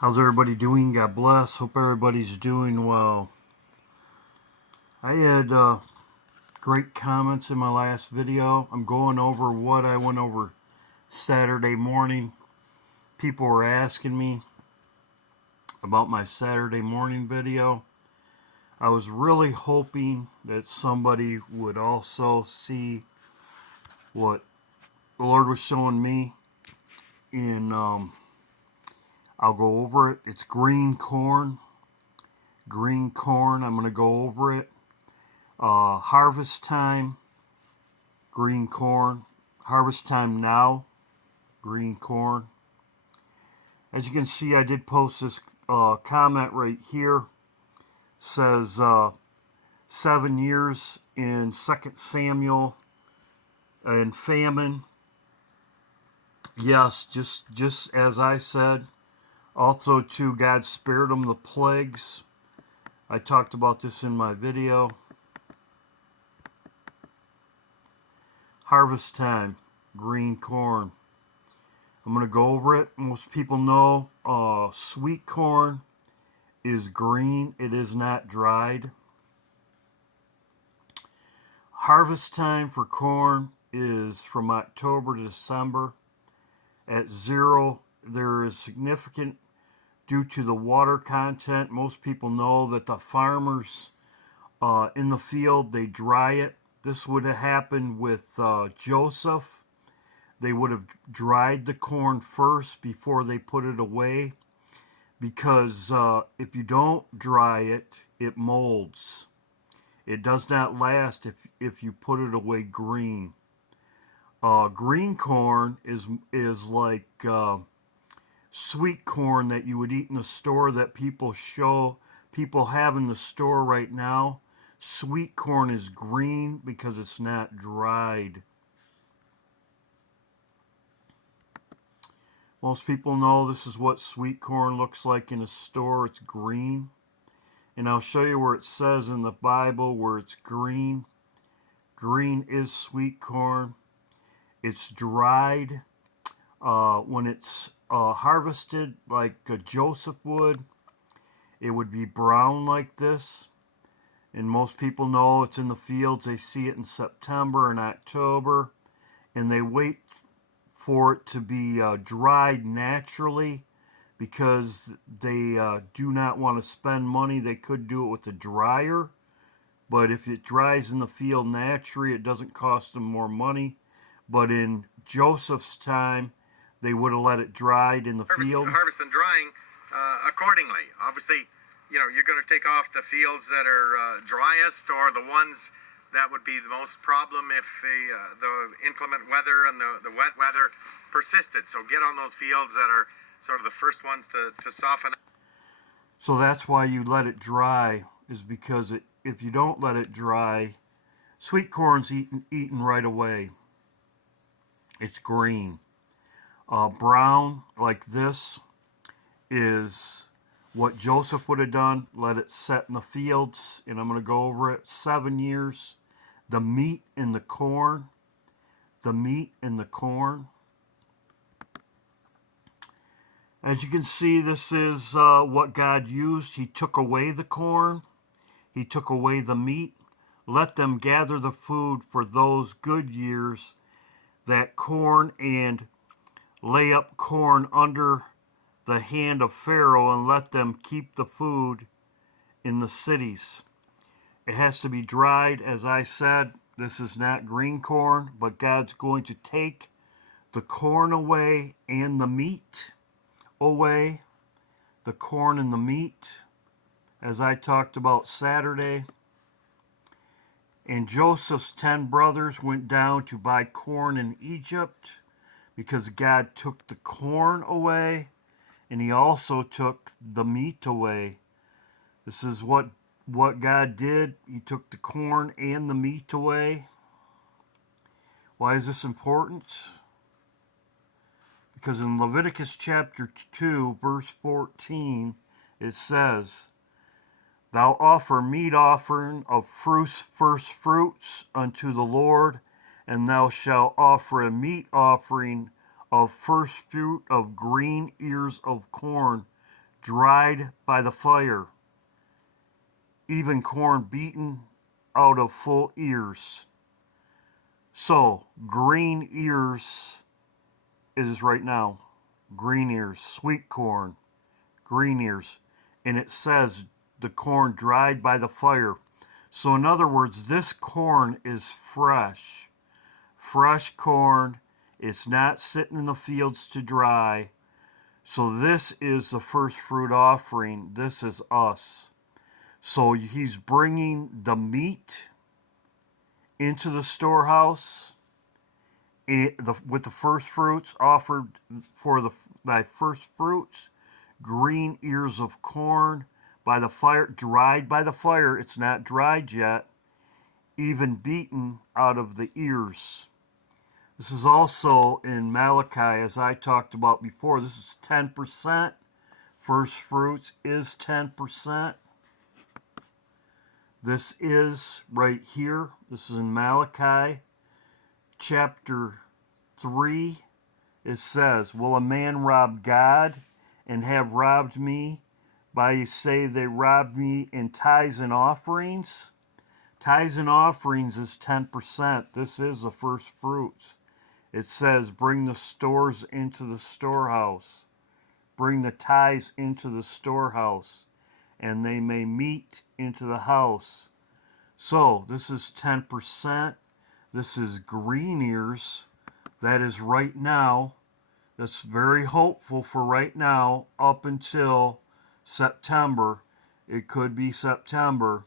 How's everybody doing? God bless. Hope everybody's doing well. I had great comments in my last video. I'm going over what I went over Saturday morning. People were asking me about my Saturday morning video. I was really hoping that somebody would also see what the Lord was showing me in, I'll go over it. It's green corn. Green corn. I'm going to go over it. Harvest time. Green corn. Harvest time now. Green corn. As you can see, I did post this comment right here. Says 7 years in 2 Samuel and famine. Yes, just as I said. Also, too, God spared them the plagues. I talked about this in my video. Harvest time. Green corn. I'm going to go over it. Most people know sweet corn is green. It is not dried. Harvest time for corn is from October to December. At 0, there is significant due to the water content. Most people know that the farmers in the field, they dry it. This would have happened with Joseph. They would have dried the corn first before they put it away, because if you don't dry it, it molds. It does not last if you put it away green. Green corn is like sweet corn that you would eat in the store that people have in the store right now. Sweet corn is green because it's not dried. Most people know this is what sweet corn looks like in a store. It's green. And I'll show you where it says in the Bible where it's green. Green is sweet corn. It's dried. When it's harvested like Joseph would, it would be brown like this. And most people know it's in the fields. They see it in September and October. And they wait for it to be dried naturally, because they do not want to spend money. They could do it with a dryer, but if it dries in the field naturally, it doesn't cost them more money. But in Joseph's time, they would have let it dried in the field. Harvest and drying accordingly. Obviously, you're going to take off the fields that are driest, or the ones that would be the most problem if the inclement weather and the wet weather persisted. So get on those fields that are sort of the first ones to soften. So that's why you let it dry, is because if you don't let it dry, sweet corn's eaten right away. It's green. Brown, like this, is what Joseph would have done. Let it set in the fields, and I'm going to go over it. 7 years. The meat in the corn. The meat in the corn. As you can see, this is what God used. He took away the corn. He took away the meat. Let them gather the food for those good years, that corn, and lay up corn under the hand of Pharaoh, and let them keep the food in the cities. It has to be dried, as I said. This is not green corn, but God's going to take the corn away and the meat away. The corn and the meat, as I talked about Saturday. And Joseph's 10 brothers went down to buy corn in Egypt, because God took the corn away, and he also took the meat away. This is what God did. He took the corn and the meat away. Why is this important? Because in Leviticus chapter 2, verse 14, it says, "Thou offer meat offering of first fruits unto the Lord, and thou shalt offer a meat offering of first fruit of green ears of corn dried by the fire, even corn beaten out of full ears. So, green ears is right now. Green ears, sweet corn, green ears. And it says the corn dried by the fire. So, in other words, this corn is fresh. Fresh corn. It's not sitting in the fields to dry. So, this is the first fruit offering. This is us. So, he's bringing the meat into the storehouse with the first fruits offered for thy first fruits, green ears of corn by the fire, dried by the fire. It's not dried yet, even beaten out of the ears. This is also in Malachi, as I talked about before. This is 10%. First fruits is 10%. This is right here. This is in Malachi chapter 3. It says, will a man rob God and have robbed me by say they robbed me in tithes and offerings? Tithes and offerings is 10%. This is the first fruits. It says, bring the stores into the storehouse. Bring the tithes into the storehouse, and they may meet into the house. So, this is 10%. This is green ears. That is right now. That's very hopeful for right now up until September. It could be September,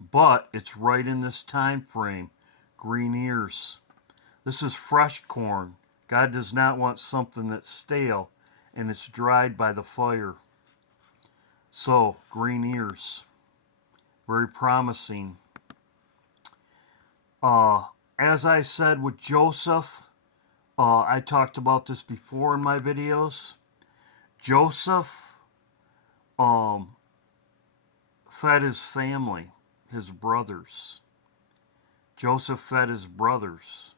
but it's right in this time frame. Green ears. This is fresh corn. God does not want something that's stale and it's dried by the fire. So, green ears. Very promising. As I said with Joseph, I talked about this before in my videos. Joseph fed his family, his brothers. Joseph fed his brothers.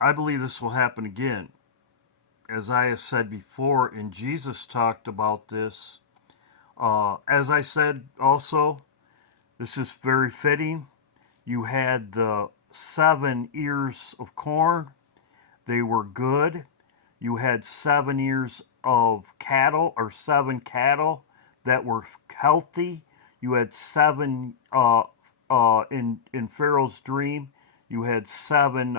I believe this will happen again. As I have said before, and Jesus talked about this. As I said also, this is very fitting. You had the 7 ears of corn. They were good. You had 7 ears of cattle, or 7 cattle that were healthy. You had 7 in Pharaoh's dream. You had 7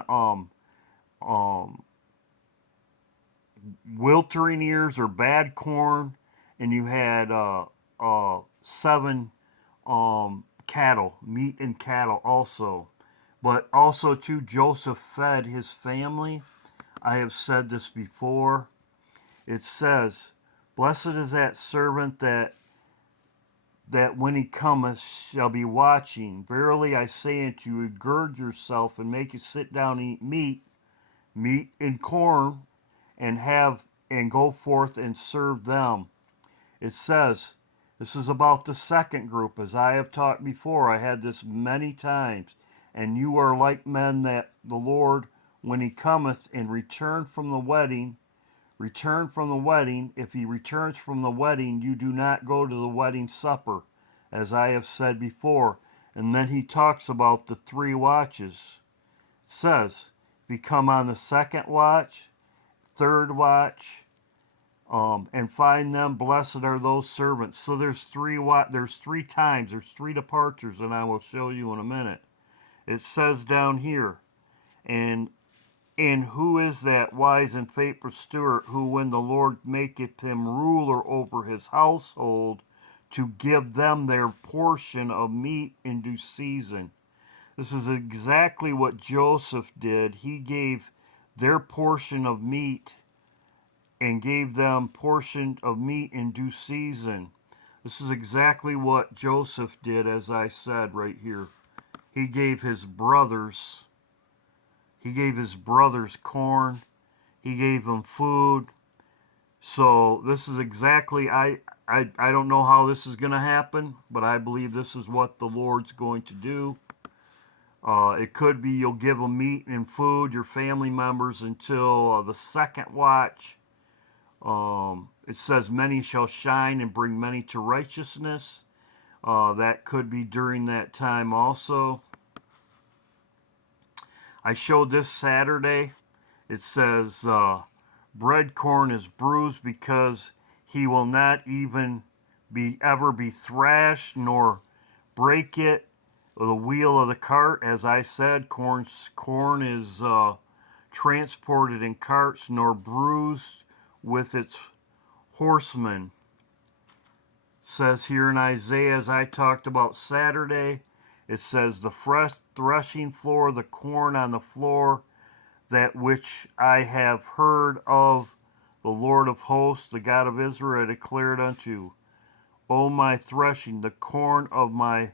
wiltering ears or bad corn, and you had 7 cattle, meat and cattle also. But also too, Joseph fed his family. I have said this before. It says, blessed is that servant that when he cometh shall be watching. Verily I say unto you, gird yourself and make you sit down and eat meat and corn, and go forth and serve them. It says, this is about the second group. As I have talked before, I had this many times. And you are like men that the Lord, when he cometh and return from the wedding, if he returns from the wedding, you do not go to the wedding supper, as I have said before. And then he talks about the 3 watches. It says, if you come on the second watch, third watch, and find them, blessed are those servants. So there's 3 times, there's 3 departures, and I will show you in a minute. It says down here, and who is that wise and faithful steward who, when the Lord maketh him ruler over his household, to give them their portion of meat in due season? This is exactly what Joseph did. He gave their portion of meat and gave them portion of meat in due season. This is exactly what Joseph did, as I said right here. He gave his brothers corn. He gave them food. So this is exactly, I don't know how this is going to happen, but I believe this is what the Lord's going to do. It could be you'll give them meat and food, your family members, until the second watch. It says many shall shine and bring many to righteousness. That could be during that time also. I showed this Saturday. It says bread corn is bruised because he will not even be thrashed nor break it. The wheel of the cart, as I said, corn is transported in carts, nor bruised with its horsemen. Says here in Isaiah, as I talked about Saturday, it says the fresh threshing floor, the corn on the floor, that which I have heard of the Lord of hosts, the God of Israel, declared unto, O my threshing, the corn of my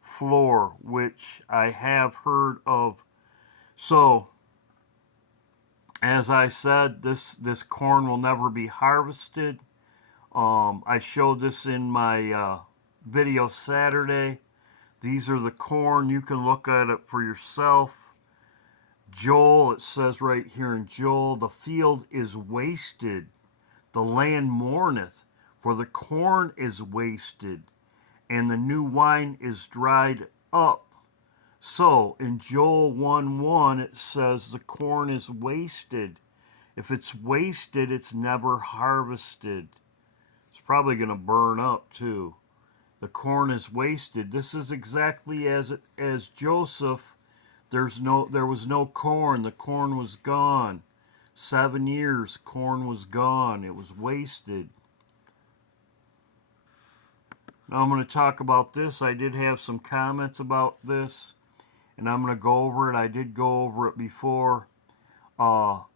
floor, which I have heard of. So, as I said, this corn will never be harvested. I showed this in my video Saturday. These are the corn. You can look at it for yourself. Joel, it says right here in Joel, the field is wasted, the land mourneth, for the corn is wasted, and the new wine is dried up. So in Joel 1:1, it says the corn is wasted. If it's wasted, it's never harvested. It's probably going to burn up too. The corn is wasted. This is exactly as Joseph. There was no corn. The corn was gone. 7 years, corn was gone. It was wasted. Now I'm going to talk about this. I did have some comments about this, and I'm going to go over it. I did go over it before. The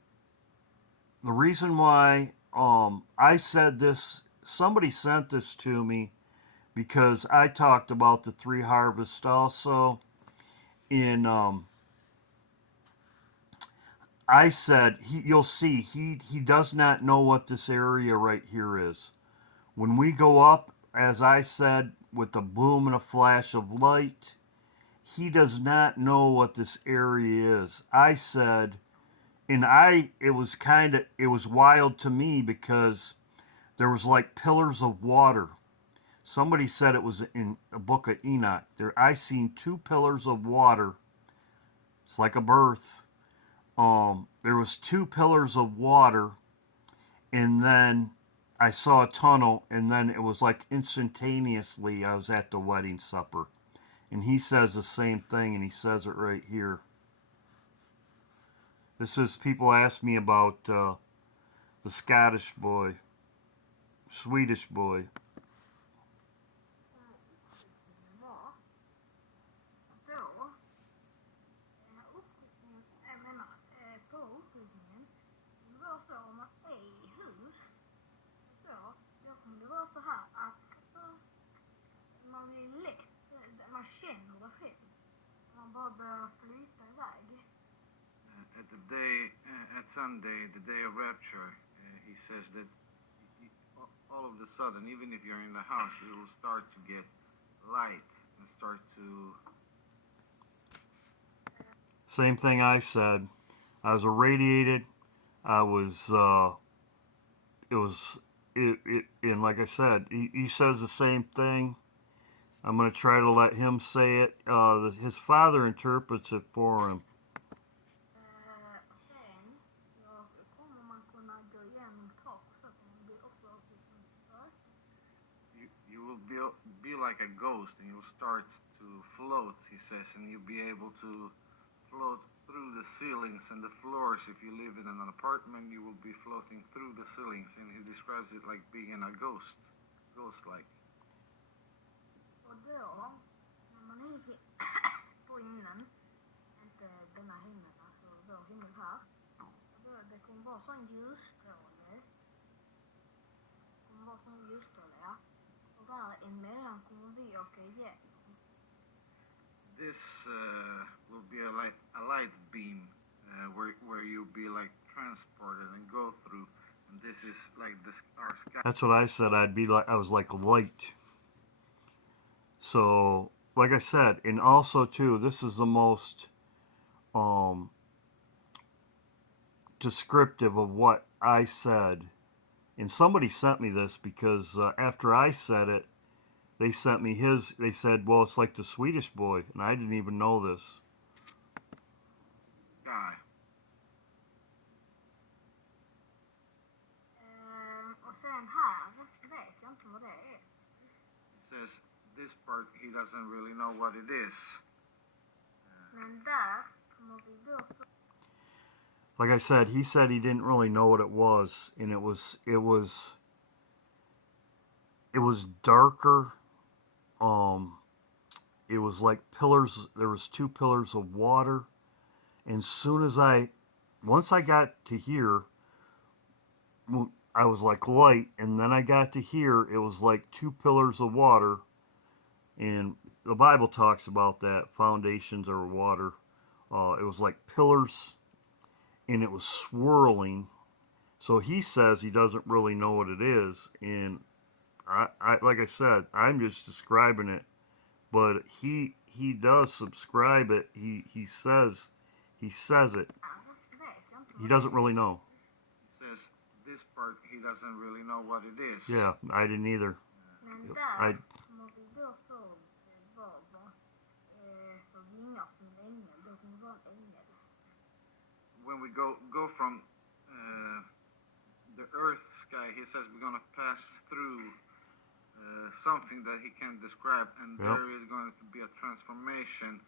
reason why I said this, somebody sent this to me because I talked about the three harvests also. In I said you'll see he does not know what this area right here is. When we go up, as I said, with a boom and a flash of light, he does not know what this area is. I said, and it was wild to me because there was like pillars of water. Somebody said it was in a book of Enoch. I seen two pillars of water. It's like a birth. There was two pillars of water, and then I saw a tunnel, and then it was like instantaneously I was at the wedding supper. And he says the same thing, and he says it right here. This is people ask me about the Scottish boy, Swedish boy. At the day, at Sunday, the day of rapture, he says that all of a sudden, even if you're in the house, you will start to get light and start to. Same thing I said. I was irradiated. I was. And like I said, he says the same thing. I'm going to try to let him say it. His father interprets it for him. You will be like a ghost, and you'll start to float. He says, and you'll be able to float through the ceilings and the floors. If you live in an apartment, you will be floating through the ceilings, and he describes it like being a ghost-like. This will be a light beam where you'll be like transported and go through. And this is like our sky. That's what I said. I was like light. So, like I said, and also too, this is the most descriptive of what I said And somebody sent me this because after I said it, they sent me his. They said, well, it's like the Swedish boy. And I didn't even know this. Guy. Och sen här vet jag inte vad det är. It says this part he doesn't really know what it is. Men där kommer vi gå på. Like I said, he said he didn't really know what it was, and it was darker. It was like pillars. There was 2 pillars of water, and once I got to here, I was like light, and then I got to here, it was like 2 pillars of water, and the Bible talks about that, foundations are water. It was like pillars, and it was swirling. So he says he doesn't really know what it is, and I like I said, I'm just describing it, but he does subscribe it. He says it. Vet jag inte He vad doesn't really know. It says this part he doesn't really know what it is. Yeah, I didn't either. Men I där kommer vi gå på vad för vingar som en ängel. Det kommer vara en ängel. When we go from the earth sky, he says we're going to pass through something that he can't describe, and Yep. there is going to be a transformation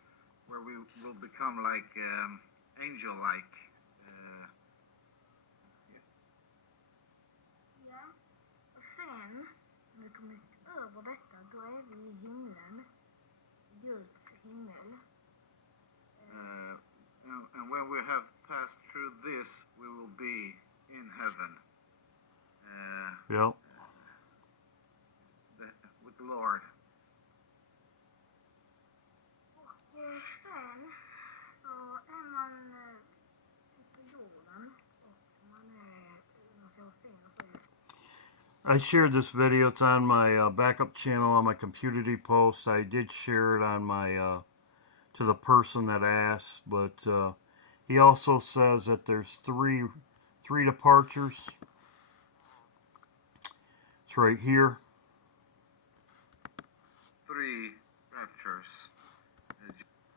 where we will become like angel-like. Ja. Och sen när vi kommer över detta då är vi i himlen. Guds himmel. And when we have passed through this, we will be in heaven. Yep. With the Lord. Och sen så är man på jorden och man så fin och så. I shared this video. It's on my backup channel on my community post. I did share it on my to the person that asked, but he also says that there's three departures. It's right here. 3 raptures.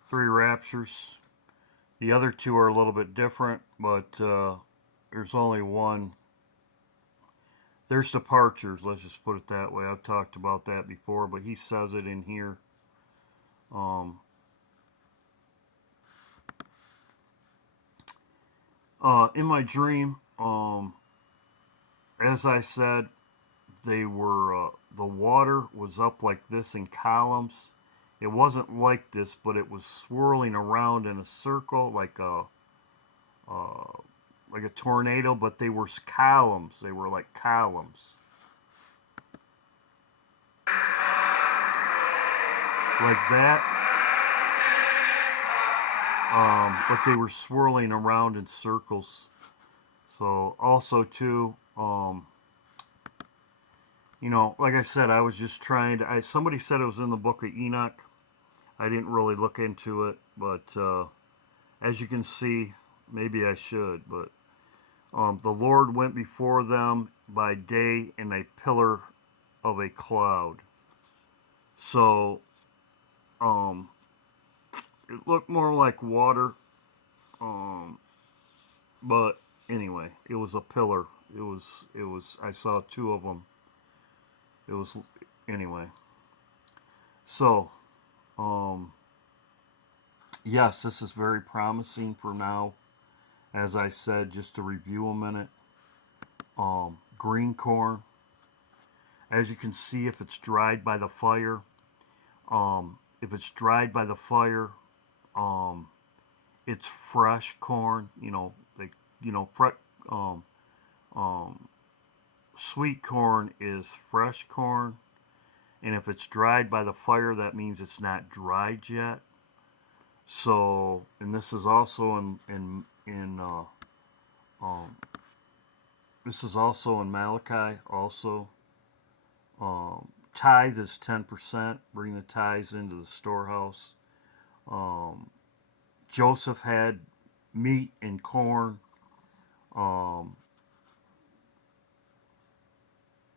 3 raptures. The other 2 are a little bit different, but there's only one. There's departures, let's just put it that way. I've talked about that before, but he says it in here. In my dream, as I said, they were the water was up like this in columns. It wasn't like this, but it was swirling around in a circle like a tornado, but they were columns. They were like columns. Like that. But they were swirling around in circles. So also too, like I said, I was just trying to, somebody said it was in the book of Enoch. I didn't really look into it, but as you can see, maybe I should, but the Lord went before them by day in a pillar of a cloud. So, it looked more like water, but anyway, it was a pillar. It was, I saw 2 of them. It was, anyway. So, yes, this is very promising for now. As I said, just to review a minute, green corn. As you can see, if it's dried by the fire, it's fresh corn. Sweet corn is fresh corn, and if it's dried by the fire, that means it's not dried yet. So, and this is also in Malachi also. Tithe is 10%. Bring the tithes into the storehouse. Joseph had meat and corn.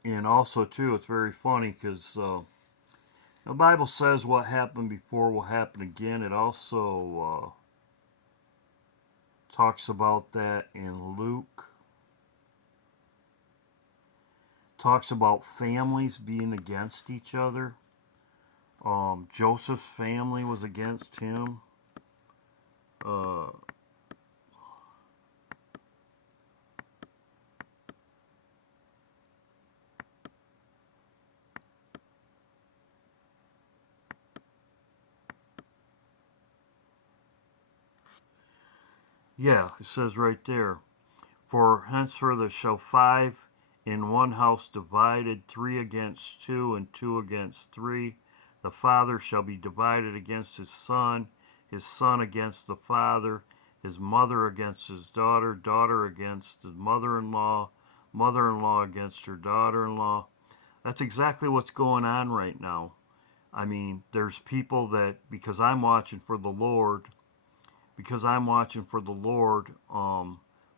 And also, too, it's very funny because the Bible says what happened before will happen again. It also talks about that in Luke. Talks about families being against each other. Joseph's family was against him. Uh, yeah, it says right there. For henceforth shall 5 in one house divided, 3 against 2, and 2 against 3. The father shall be divided against his son against the father, his mother against his daughter, daughter against his mother-in-law, mother-in-law against her daughter-in-law. That's exactly what's going on right now. I mean, there's people that, because I'm watching for the Lord,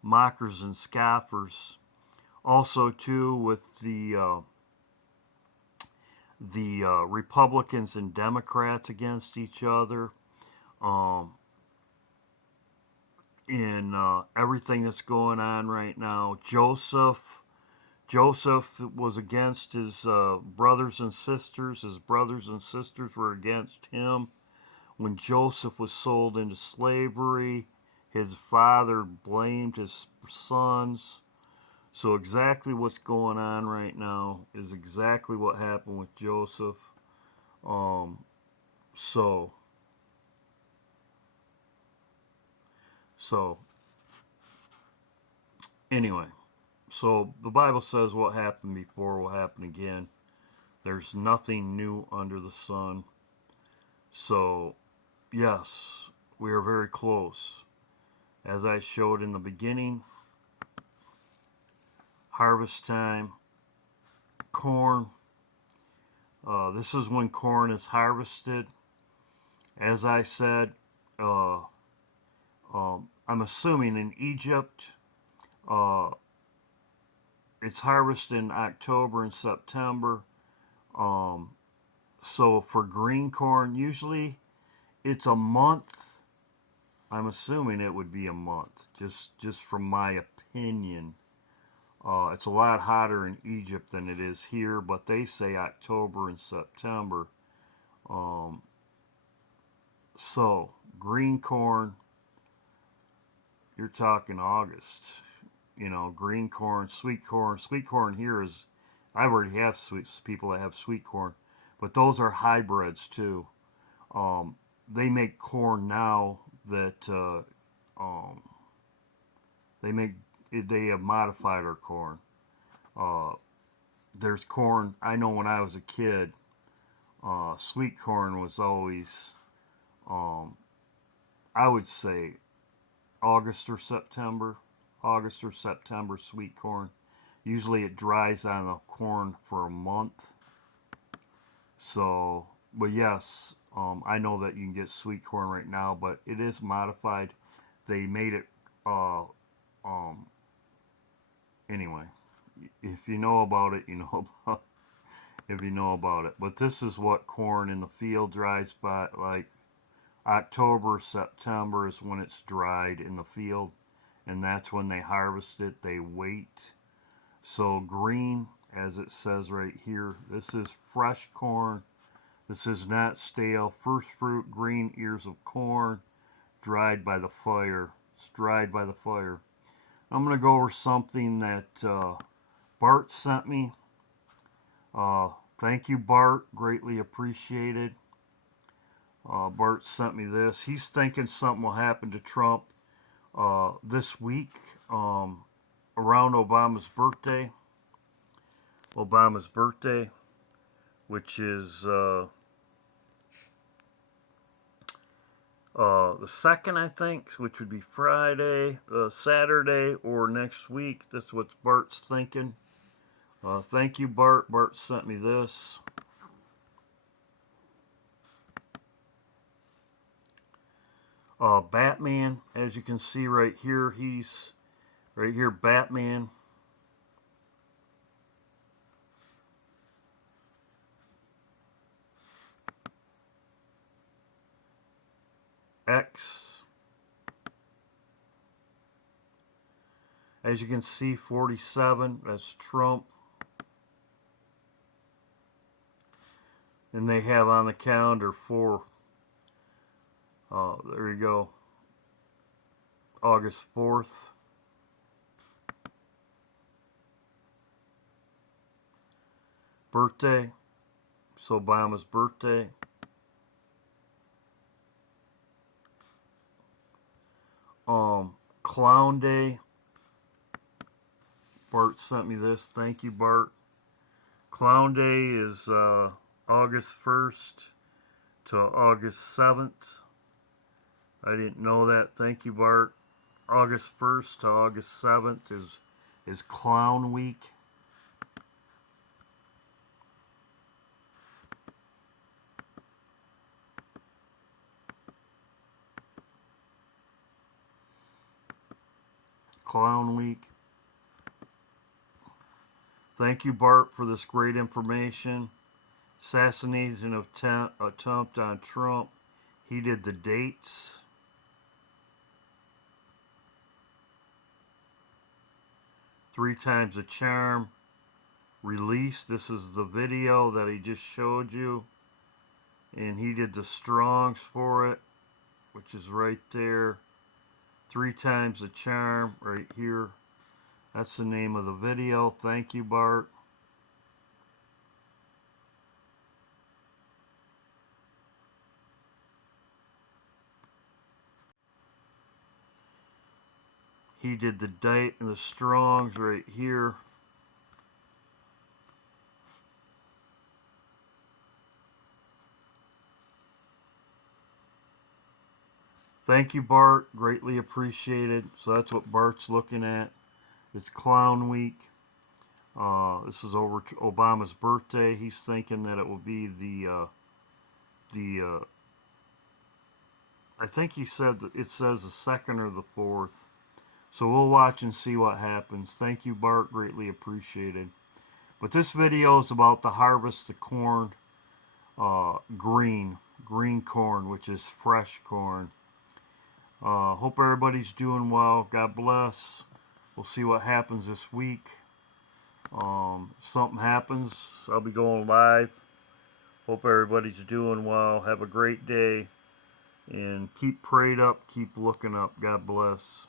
mockers and scoffers. Also, too, with the Republicans and Democrats against each other, um, in everything that's going on right now. Joseph was against his brothers and sisters. His brothers and sisters were against him. When Joseph was sold into slavery, his father blamed his sons. So exactly what's going on right now is exactly what happened with Joseph. Um, so so anyway, so the Bible says what happened before will happen again. There's nothing new under the sun. So yes, we are very close. As I showed in the beginning, harvest time, corn. This is when corn is harvested. As I said, uh, I'm assuming in Egypt, uh, it's harvested in October and September. Um, so for green corn, usually it's a month. I'm assuming it would be a month, just from my opinion. It's a lot hotter in Egypt than it is here, but they say October and September. Um, so green corn, you're talking August. You know, green corn, sweet corn. Sweet corn here is, I already have sweet people that have sweet corn, but those are hybrids too. Um, they make corn now that um, they make. They have modified our corn. Uh, there's corn. I know when I was a kid, sweet corn was always, um, I would say, August or September. August or September sweet corn. Usually it dries on the corn for a month. So, but yes, I know that you can get sweet corn right now, but it is modified. They made it, uh, um, anyway. If you know about it, you know about if you know about it. But this is what corn in the field dries by, like October, September is when it's dried in the field, and that's when they harvest it. They wait. So green, as it says right here, this is fresh corn. This is not stale. First fruit, green ears of corn, dried by the fire. It's dried by the fire. I'm going to go over something that Bart sent me. Thank you, Bart. Greatly appreciated. Bart sent me this. He's thinking something will happen to Trump this week, around Obama's birthday. Obama's birthday, which is the second, I think, which would be Friday, Saturday, or next week. That's what Bart's thinking. Thank you, Bart. Bart sent me this. Batman, as you can see right here, he's right here, Batman. X. As you can see, 47, that's Trump. And they have on the calendar for, there you go, August 4th. Birthday. It's Obama's birthday. Clown Day. Bart sent me this. Thank you, Bart. Clown Day is August 1st to August 7th. I didn't know that. Thank you, Bart. August 1st to August 7th is Clown Week. Clown Week. Thank you, Bart, for this great information. Assassination attempt on Trump. He did the dates. Three times the charm. Release. This is the video that he just showed you. And he did the strongs for it, which is right there. Three times the charm right here. That's the name of the video. Thank you, Bart. He did the date and the strongs right here. Thank you, Bart. Greatly appreciated. So that's what Bart's looking at. It's Clown Week. This is over Obama's birthday. He's thinking that it will be I think he said that it says the 2nd or the 4th. So we'll watch and see what happens. Thank you, Bart. Greatly appreciated. But this video is about the harvest the corn, green corn, which is fresh corn. Hope everybody's doing well. God bless. We'll see what happens this week. Something happens, I'll be going live. Hope everybody's doing well. Have a great day. And keep prayed up. Keep looking up. God bless.